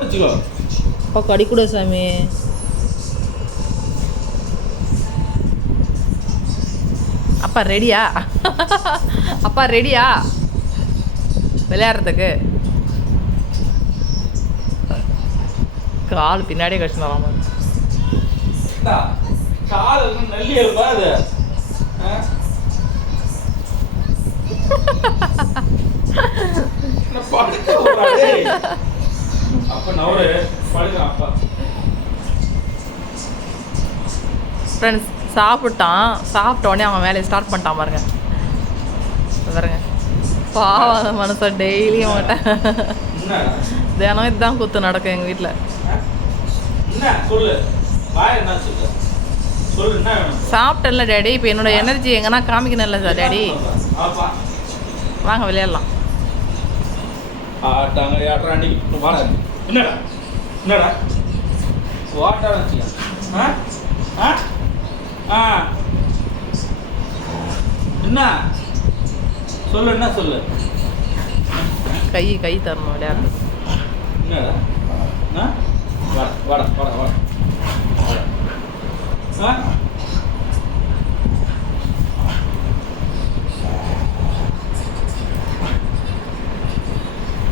வச்சுக்கோ. அப்பா கடிக்கூட சாமி. அப்பா ரெடியா? அப்பா ரெடியா விளையாடுறதுக்கு? கால் பின்னாடியே கடிச்சுனாலாமா? கால் நல்லி இருப்பா அது. அப்ப நவரு படுக்கிறான் அப்பா. ஃப்ரெண்ட்ஸ் சாப்பிட்டான். சாப்பிட்ட உடனே அவன் வேலையை ஸ்டார்ட் பண்ணிட்டான் பாருங்க. பாருங்க பாவாத மனுஷன் டெய்லியும் மாட்டேன். தினம் இதுதான் குத்து நடக்கும் எங்கள் வீட்டில். சாப்பிட்டேன்ல டேடி. இப்போ என்னோட எனர்ஜி எங்கன்னா காமிக்கணும்ல சார் டேடி. வாங்க விளையாடலாம். என்ன சொல்லு, என்ன சொல்லு? கை கை தரணும் விளையாடுறது. என்னடா? வாடா வாடா வாடா வாடா.